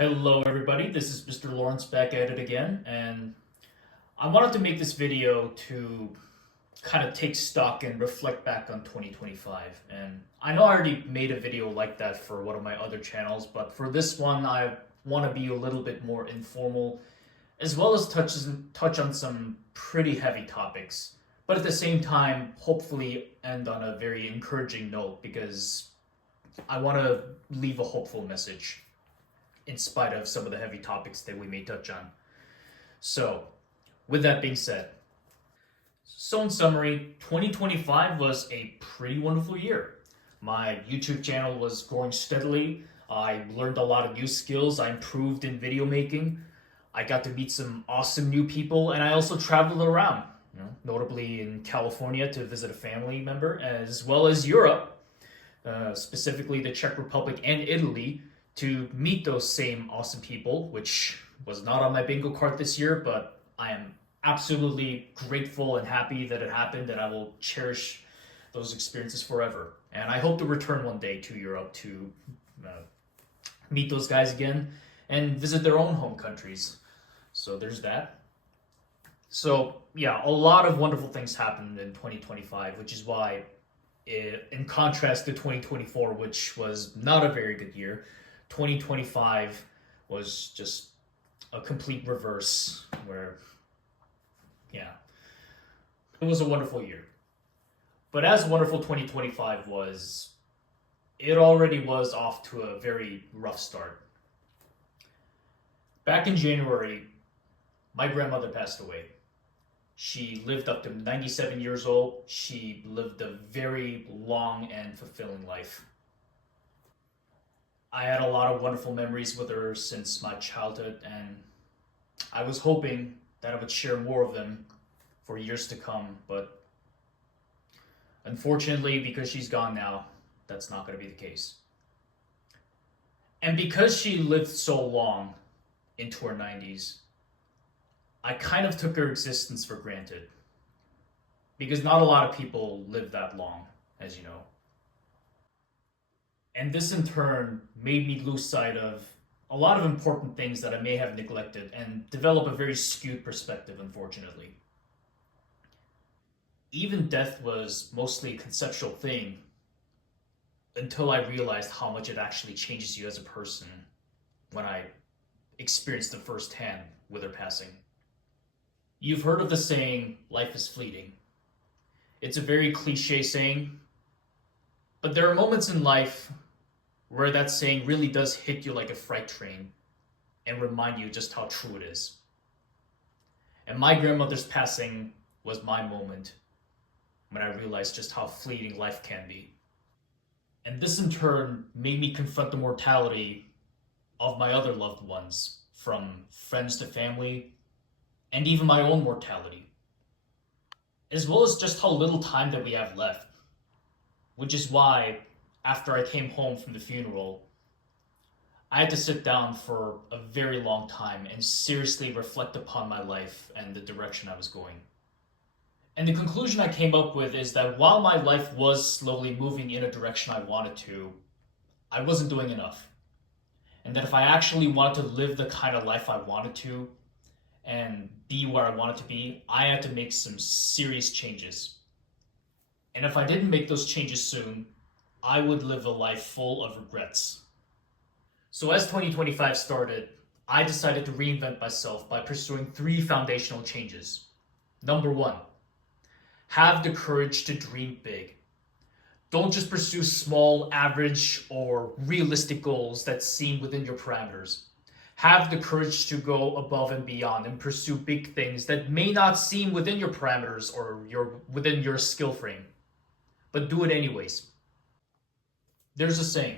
Hello everybody, this is Mr. Lawrence back at it again, and I wanted to make this video to kind of take stock and reflect back on 2025. And I know I already made a video like that for one of my other channels, but for this one I want to be a little bit more informal, as well as touch on some pretty heavy topics, but at the same time hopefully end on a very encouraging note because I want to leave a hopeful message in spite of some of the heavy topics that we may touch on. So, with that being said, in summary, 2025 was a pretty wonderful year. My YouTube channel was growing steadily. I learned a lot of new skills. I improved in video making. I got to meet some awesome new people, and I also traveled around, notably in California to visit a family member, as well as Europe, specifically the Czech Republic and Italy, to meet those same awesome people, which was not on my bingo card this year, but I am absolutely grateful and happy that it happened, and I will cherish those experiences forever. And I hope to return one day to Europe to meet those guys again and visit their own home countries. So there's that. So yeah, a lot of wonderful things happened in 2025, which is why, in contrast to 2024, which was not a very good year, 2025 was just a complete reverse where, yeah, it was a wonderful year. But as wonderful 2025 was, it already was off to a very rough start. Back in January, my grandmother passed away. She lived up to 97 years old. She lived a very long and fulfilling life. I had a lot of wonderful memories with her since my childhood, and I was hoping that I would share more of them for years to come, but unfortunately, because she's gone now, that's not going to be the case. And because she lived so long into her 90s, I kind of took her existence for granted, because not a lot of people live that long, as you know. And this in turn made me lose sight of a lot of important things that I may have neglected and develop a very skewed perspective, unfortunately. Even death was mostly a conceptual thing until I realized how much it actually changes you as a person when I experienced it firsthand with her passing. You've heard of the saying, life is fleeting. It's a very cliche saying, but there are moments in life where that saying really does hit you like a freight train and remind you just how true it is. And my grandmother's passing was my moment when I realized just how fleeting life can be. And this in turn made me confront the mortality of my other loved ones, from friends to family, and even my own mortality, as well as just how little time that we have left. Which is why, after I came home from the funeral, I had to sit down for a very long time and seriously reflect upon my life and the direction I was going. And the conclusion I came up with is that while my life was slowly moving in a direction I wanted to, I wasn't doing enough. And that if I actually wanted to live the kind of life I wanted to and be where I wanted to be, I had to make some serious changes. And if I didn't make those changes soon, I would live a life full of regrets. So as 2025 started, I decided to reinvent myself by pursuing 3 foundational changes. Number 1, have the courage to dream big. Don't just pursue small, average, or realistic goals that seem within your parameters. Have the courage to go above and beyond and pursue big things that may not seem within your parameters or within your skill frame, but do it anyways. There's a saying,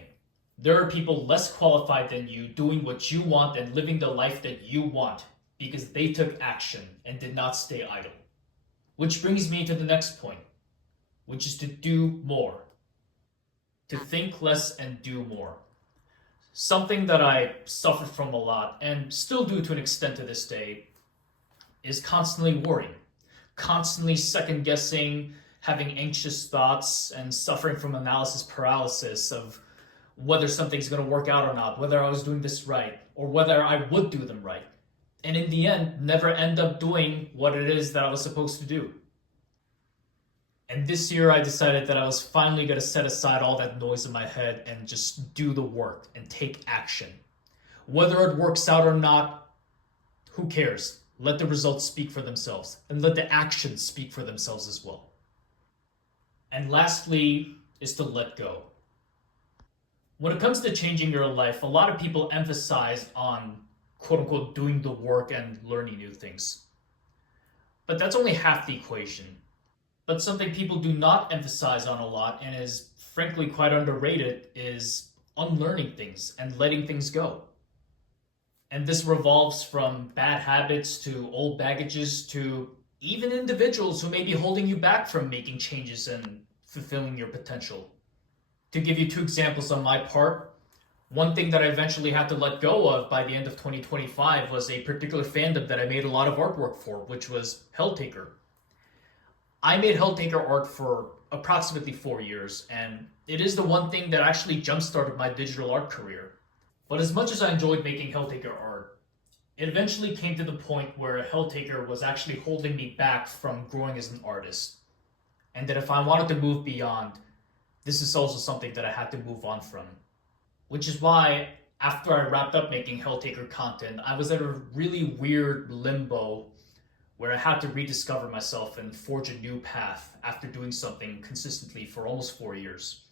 there are people less qualified than you doing what you want and living the life that you want because they took action and did not stay idle. Which brings me to the next point, which is to do more. To think less and do more. Something that I suffered from a lot, and still do to an extent to this day, is constantly worrying, constantly second guessing, having anxious thoughts, and suffering from analysis paralysis of whether something's going to work out or not, whether I was doing this right, or whether I would do them right. And in the end, never end up doing what it is that I was supposed to do. And this year, I decided that I was finally going to set aside all that noise in my head and just do the work and take action. Whether it works out or not, who cares? Let the results speak for themselves, and let the actions speak for themselves as well. And lastly, is to let go. When it comes to changing your life, a lot of people emphasize on quote unquote doing the work and learning new things. But that's only half the equation. But something people do not emphasize on a lot and is frankly quite underrated is unlearning things and letting things go. And this revolves from bad habits to old baggages to even individuals who may be holding you back from making changes and fulfilling your potential. To give you 2 examples on my part, one thing that I eventually had to let go of by the end of 2025 was a particular fandom that I made a lot of artwork for, which was Helltaker. I made Helltaker art for approximately 4 years, and it is the one thing that actually jump-started my digital art career. But as much as I enjoyed making Helltaker art, it eventually came to the point where Helltaker was actually holding me back from growing as an artist. And that if I wanted to move beyond, this is also something that I had to move on from. Which is why, after I wrapped up making Helltaker content, I was at a really weird limbo where I had to rediscover myself and forge a new path after doing something consistently for almost 4 years.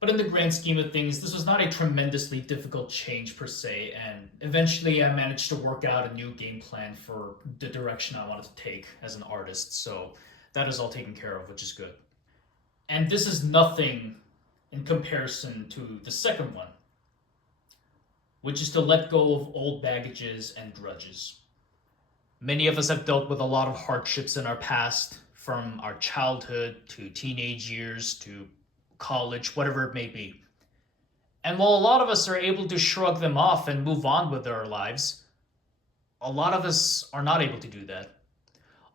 But in the grand scheme of things, this was not a tremendously difficult change per se, and eventually I managed to work out a new game plan for the direction I wanted to take as an artist, so that is all taken care of, which is good. And this is nothing in comparison to the second one, which is to let go of old baggages and grudges. Many of us have dealt with a lot of hardships in our past, from our childhood to teenage years to college, whatever it may be. And while a lot of us are able to shrug them off and move on with our lives, a lot of us are not able to do that.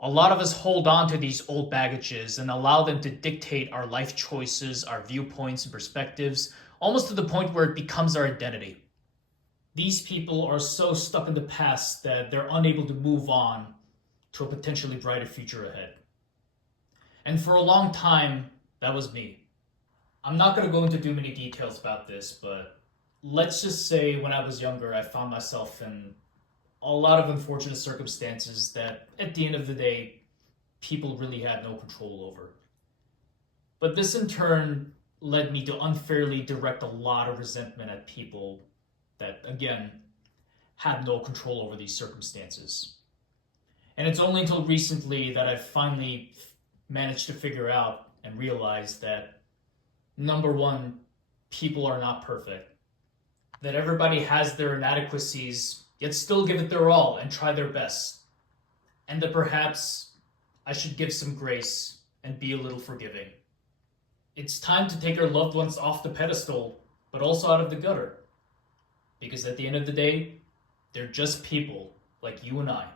A lot of us hold on to these old baggages and allow them to dictate our life choices, our viewpoints and perspectives, almost to the point where it becomes our identity. These people are so stuck in the past that they're unable to move on to a potentially brighter future ahead. And for a long time, that was me. I'm not going to go into too many details about this, but let's just say when I was younger, I found myself in a lot of unfortunate circumstances that, at the end of the day, people really had no control over. But this in turn led me to unfairly direct a lot of resentment at people that, again, had no control over these circumstances. And it's only until recently that I've finally managed to figure out and realize that, number one, people are not perfect. That everybody has their inadequacies, yet still give it their all and try their best. And that perhaps I should give some grace and be a little forgiving. It's time to take our loved ones off the pedestal, but also out of the gutter. Because at the end of the day, they're just people like you and I.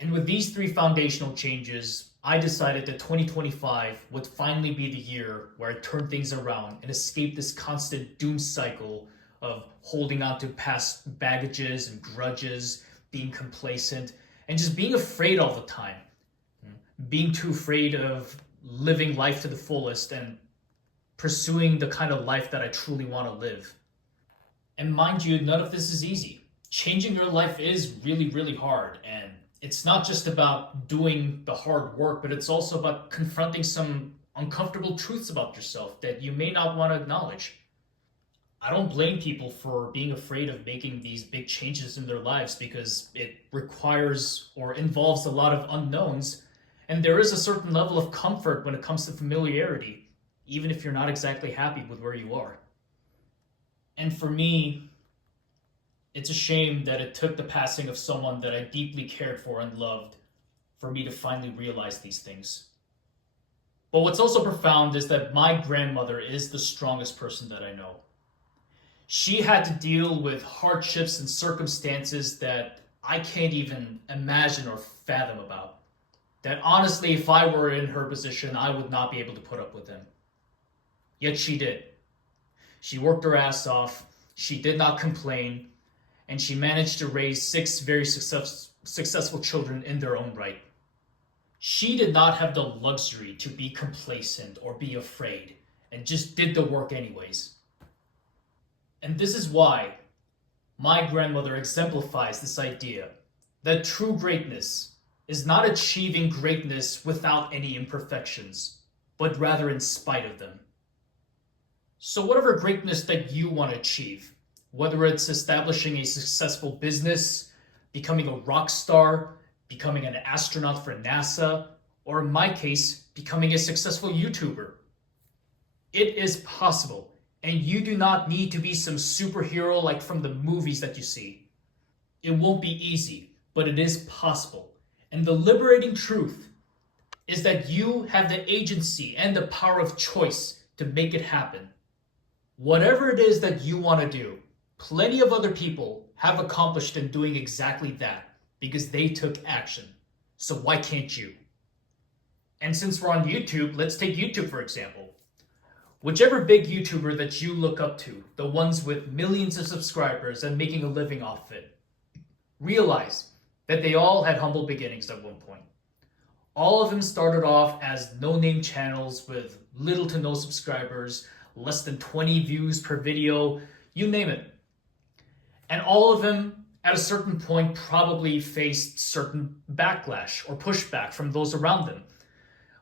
And with these 3 foundational changes, I decided that 2025 would finally be the year where I turn things around and escape this constant doom cycle of holding on to past baggages and grudges, being complacent, and just being afraid all the time. Being too afraid of living life to the fullest and pursuing the kind of life that I truly want to live. And mind you, none of this is easy. Changing your life is really, really hard. And it's not just about doing the hard work, but it's also about confronting some uncomfortable truths about yourself that you may not want to acknowledge. I don't blame people for being afraid of making these big changes in their lives because it requires or involves a lot of unknowns. And there is a certain level of comfort when it comes to familiarity, even if you're not exactly happy with where you are. And for me, it's a shame that it took the passing of someone that I deeply cared for and loved for me to finally realize these things. But what's also profound is that my grandmother is the strongest person that I know. She had to deal with hardships and circumstances that I can't even imagine or fathom about. That honestly, if I were in her position, I would not be able to put up with them. Yet she did. She worked her ass off. She did not complain. And she managed to raise 6 very successful children in their own right. She did not have the luxury to be complacent or be afraid, and just did the work anyways. And this is why my grandmother exemplifies this idea that true greatness is not achieving greatness without any imperfections, but rather in spite of them. So whatever greatness that you want to achieve, whether it's establishing a successful business, becoming a rock star, becoming an astronaut for NASA, or in my case, becoming a successful YouTuber, it is possible. And you do not need to be some superhero like from the movies that you see. It won't be easy, but it is possible. And the liberating truth is that you have the agency and the power of choice to make it happen. Whatever it is that you want to do, plenty of other people have accomplished in doing exactly that because they took action. So why can't you? And since we're on YouTube, let's take YouTube for example. Whichever big YouTuber that you look up to, the ones with millions of subscribers and making a living off it, realize that they all had humble beginnings at one point. All of them started off as no-name channels with little to no subscribers, less than 20 views per video, you name it. And all of them, at a certain point, probably faced certain backlash or pushback from those around them.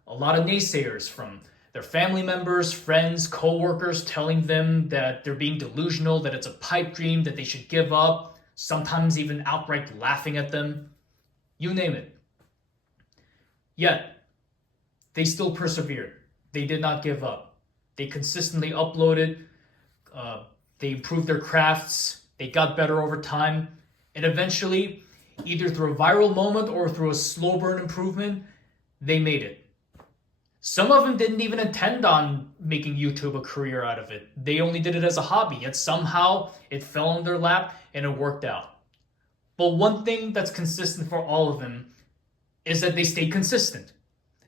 A lot of naysayers from their family members, friends, co-workers telling them that they're being delusional, that it's a pipe dream, that they should give up, sometimes even outright laughing at them. You name it. Yet, they still persevered. They did not give up. They consistently uploaded. They improved their crafts. They got better over time. And eventually, either through a viral moment or through a slow burn improvement, they made it. Some of them didn't even intend on making YouTube a career out of it. They only did it as a hobby, yet somehow it fell in their lap and it worked out. But one thing that's consistent for all of them is that they stayed consistent.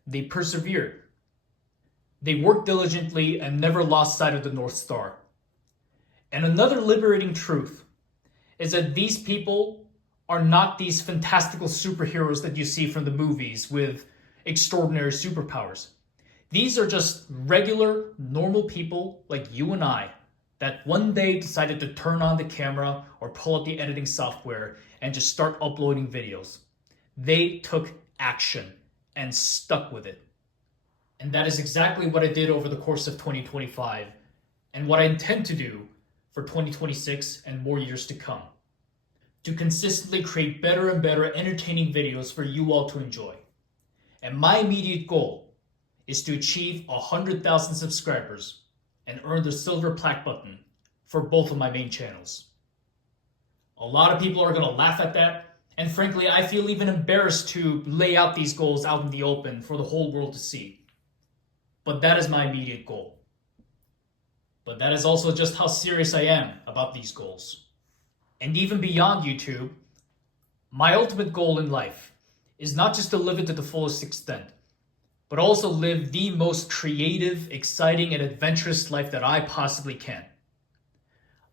They persevered. They worked diligently and never lost sight of the North Star. And another liberating truth is that these people are not these fantastical superheroes that you see from the movies with extraordinary superpowers. These are just regular, normal people like you and I that one day decided to turn on the camera or pull out the editing software and just start uploading videos. They took action and stuck with it. And that is exactly what I did over the course of 2025 and what I intend to do for 2026 and more years to come. To consistently create better and better entertaining videos for you all to enjoy. And my immediate goal is to achieve 100,000 subscribers and earn the silver plaque button for both of my main channels. A lot of people are going to laugh at that, and frankly, I feel even embarrassed to lay out these goals out in the open for the whole world to see. But that is my immediate goal. But that is also just how serious I am about these goals. And even beyond YouTube, my ultimate goal in life is not just to live it to the fullest extent, but also live the most creative, exciting, and adventurous life that I possibly can.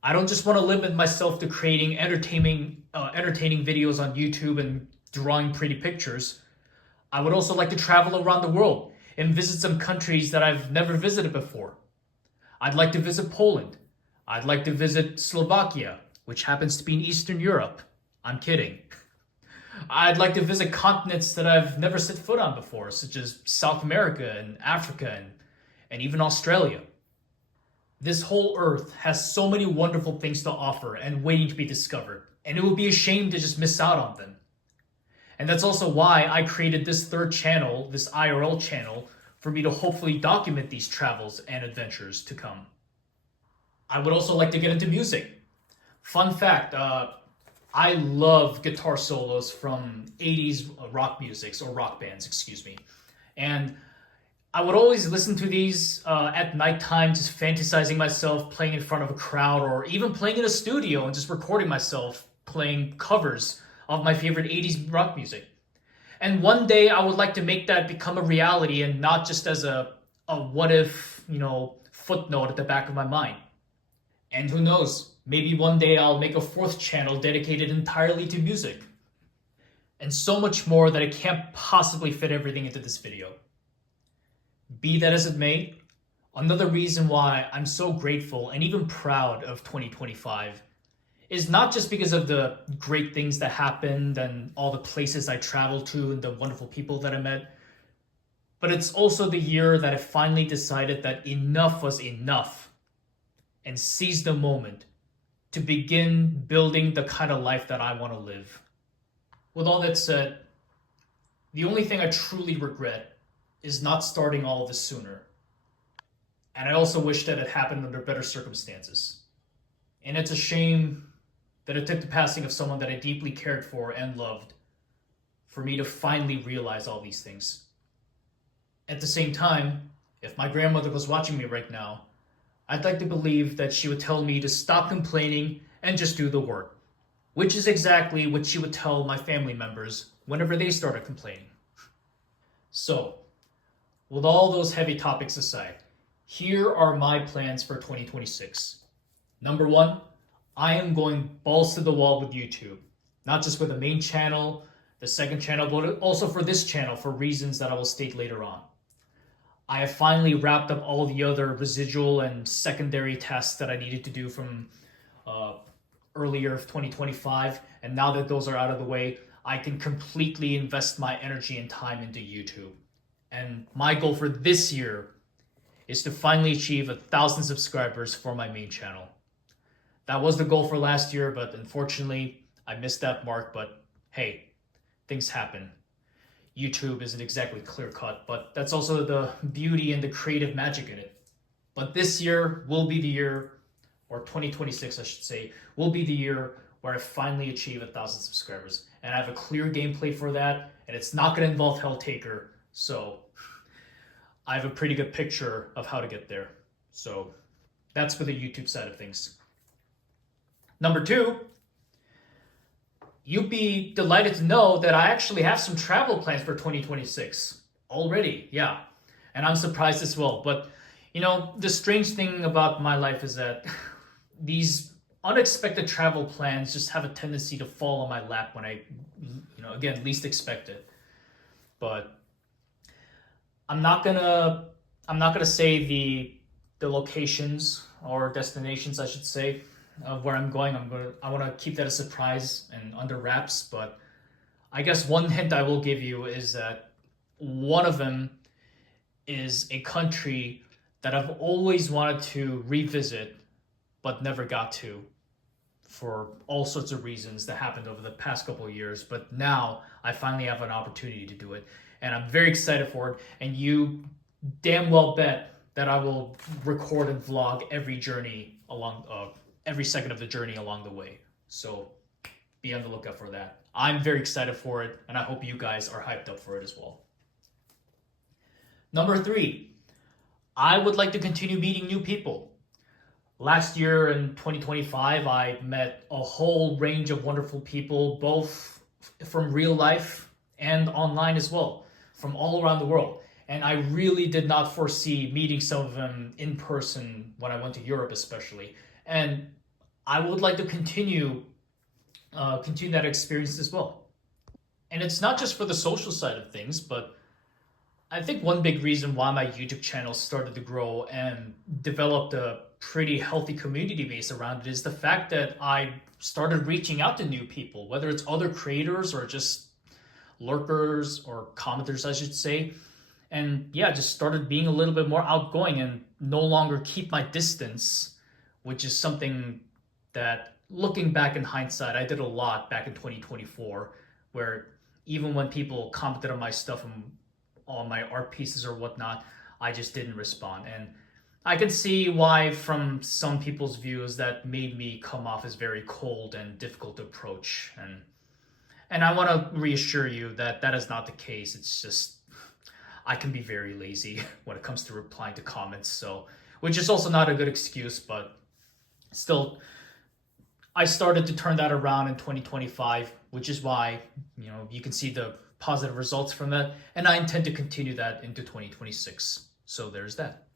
I don't just want to limit myself to creating entertaining videos on YouTube and drawing pretty pictures. I would also like to travel around the world and visit some countries that I've never visited before. I'd like to visit Poland. I'd like to visit Slovakia, which happens to be in Eastern Europe. I'm kidding. I'd like to visit continents that I've never set foot on before, such as South America and Africa and even Australia. This whole earth has so many wonderful things to offer and waiting to be discovered, and it would be a shame to just miss out on them. And that's also why I created this third channel, this IRL channel, for me to hopefully document these travels and adventures to come. I would also like to get into music. Fun fact, I love guitar solos from 80s rock musics, or rock bands, excuse me. And I would always listen to these at nighttime, just fantasizing myself playing in front of a crowd, or even playing in a studio and just recording myself playing covers of my favorite 80s rock music. And one day I would like to make that become a reality and not just as a what if, footnote at the back of my mind. And who knows, maybe one day I'll make a fourth channel dedicated entirely to music. And so much more that I can't possibly fit everything into this video. Be that as it may, another reason why I'm so grateful and even proud of 2025 is not just because of the great things that happened and all the places I traveled to and the wonderful people that I met, but it's also the year that I finally decided that enough was enough and seized the moment to begin building the kind of life that I want to live. With all that said, the only thing I truly regret is not starting all of this sooner. And I also wish that it happened under better circumstances. And it's a shame that it took the passing of someone that I deeply cared for and loved for me to finally realize all these things. At the same time, if my grandmother was watching me right now, I'd like to believe that she would tell me to stop complaining and just do the work, which is exactly what she would tell my family members whenever they started complaining. So, with all those heavy topics aside, here are my plans for 2026. Number one, I am going balls to the wall with YouTube, not just with the main channel, the second channel, but also for this channel for reasons that I will state later on. I have finally wrapped up all the other residual and secondary tasks that I needed to do from earlier of 2025, and now that those are out of the way, I can completely invest my energy and time into YouTube. And my goal for this year is to finally achieve 1,000 subscribers for my main channel. That was the goal for last year, but unfortunately, I missed that mark, but hey, things happen. YouTube isn't exactly clear-cut, but that's also the beauty and the creative magic in it. But this year will be the year, or 2026 I should say, will be the year where I finally achieve 1,000 subscribers. And I have a clear gameplay for that, and it's not going to involve Helltaker, so I have a pretty good picture of how to get there. So that's for the YouTube side of things. Number two, you'd be delighted to know that I actually have some travel plans for 2026 already. Yeah. And I'm surprised as well. But, the strange thing about my life is that these unexpected travel plans just have a tendency to fall on my lap when I, again, least expect it. But I'm not gonna say the locations or destinations, I should say, of where I'm going. I want to keep that a surprise and under wraps, but I guess one hint I will give you is that one of them is a country that I've always wanted to revisit but never got to for all sorts of reasons that happened over the past couple of years. But now I finally have an opportunity to do it, and I'm very excited for it. And you damn well bet that I will record and vlog every journey along every second of the journey along the way. So be on the lookout for that. I'm very excited for it, and I hope you guys are hyped up for it as well. Number three, I would like to continue meeting new people. Last year in 2025, I met a whole range of wonderful people, both from real life and online as well, from all around the world. And I really did not foresee meeting some of them in person when I went to Europe especially. And I would like to continue that experience as well. And it's not just for the social side of things, but I think one big reason why my YouTube channel started to grow and developed a pretty healthy community base around it is the fact that I started reaching out to new people, whether it's other creators or just lurkers or commenters, I should say. And yeah, just started being a little bit more outgoing and no longer keep my distance, which is something that, looking back in hindsight, I did a lot back in 2024, where even when people commented on my stuff and on my art pieces or whatnot, I just didn't respond. And I can see why, from some people's views, that made me come off as very cold and difficult to approach. And I want to reassure you that that is not the case. It's just I can be very lazy when it comes to replying to comments, so which is also not a good excuse, but still, I started to turn that around in 2025, which is why you can see the positive results from that, and I intend to continue that into 2026. So there's that.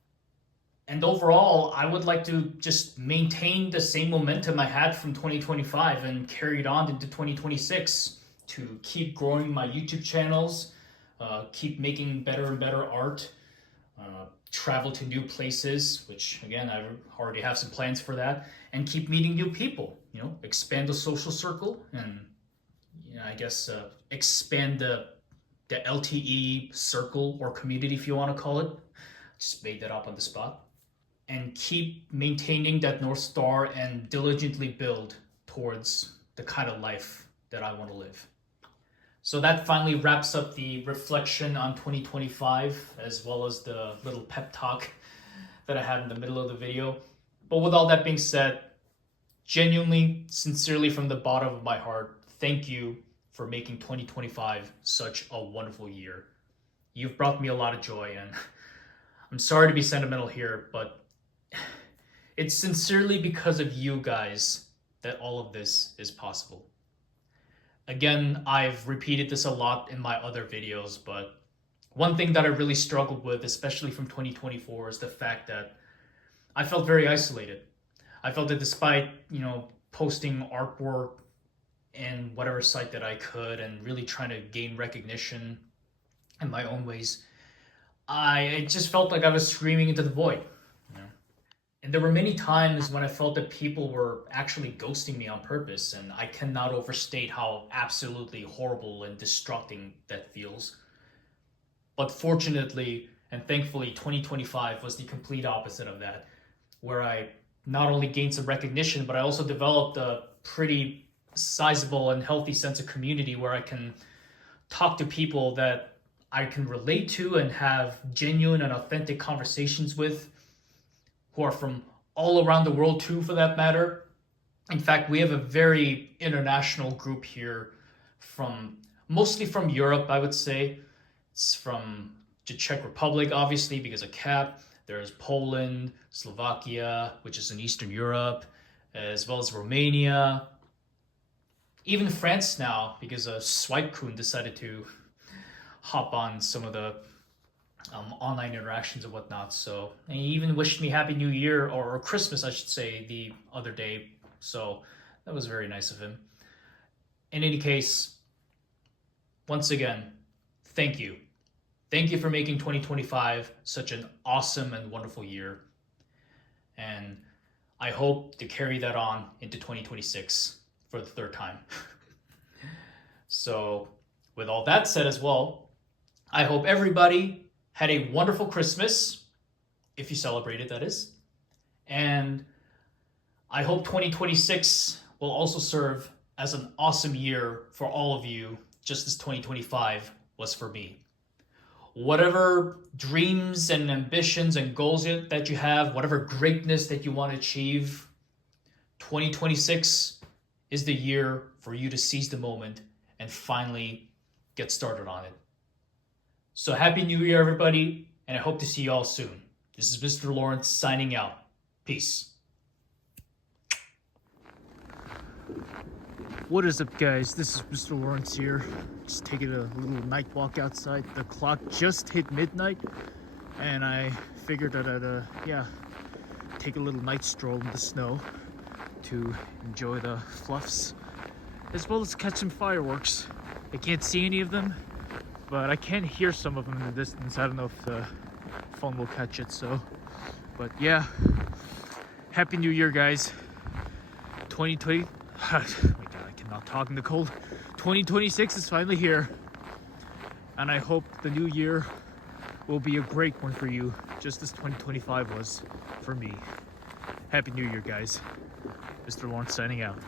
And overall, I would like to just maintain the same momentum I had from 2025 and carry it on into 2026 to keep growing my YouTube channels, keep making better and better art, travel to new places, which again, I already have some plans for that, and keep meeting new people, expand the social circle and I guess expand the LTE circle or community, if you want to call it. Just made that up on the spot. And keep maintaining that North Star and diligently build towards the kind of life that I want to live. So that finally wraps up the reflection on 2025, as well as the little pep talk that I had in the middle of the video. But with all that being said, genuinely, sincerely from the bottom of my heart, thank you for making 2025 such a wonderful year. You've brought me a lot of joy, and I'm sorry to be sentimental here, but it's sincerely because of you guys that all of this is possible. Again, I've repeated this a lot in my other videos, but one thing that I really struggled with, especially from 2024, is the fact that I felt very isolated. I felt that despite, posting artwork and whatever site that I could and really trying to gain recognition in my own ways, I just felt like I was screaming into the void. And there were many times when I felt that people were actually ghosting me on purpose, and I cannot overstate how absolutely horrible and destructing that feels. But fortunately and thankfully, 2025 was the complete opposite of that, where I not only gained some recognition, but I also developed a pretty sizable and healthy sense of community where I can talk to people that I can relate to and have genuine and authentic conversations with, who are from all around the world too, for that matter. In fact, we have a very international group here, mostly from Europe, I would say. It's from the Czech Republic, obviously, because of CAP. There's Poland, Slovakia, which is in Eastern Europe, as well as Romania. Even France now, because Swipe-kun decided to hop on some of the online interactions and whatnot. So, and he even wished me Happy New Year, or Christmas, I should say, the other day. So that was very nice of him. In any case, once again, thank you. Thank you for making 2025 such an awesome and wonderful year. And I hope to carry that on into 2026 for the third time. So, with all that said as well, I hope everybody had a wonderful Christmas, if you celebrated, that is. And I hope 2026 will also serve as an awesome year for all of you, just as 2025 was for me. Whatever dreams and ambitions and goals that you have, whatever greatness that you want to achieve, 2026 is the year for you to seize the moment and finally get started on it. So Happy New Year, everybody, and I hope to see you all soon. This is Mr. Lawrence signing out. Peace. What is up, guys? This is Mr. Lawrence here. Just taking a little night walk outside. The clock just hit midnight, and I figured that I'd take a little night stroll in the snow to enjoy the fluffs, as well as catch some fireworks. I can't see any of them, but I can hear some of them in the distance. I don't know if the phone will catch it, but yeah. Happy New Year, guys. 2020. Oh my God, I cannot talk in the cold. 2026 is finally here, and I hope the new year will be a great one for you, just as 2025 was for me. Happy New Year, guys. Mr. Lawrence signing out.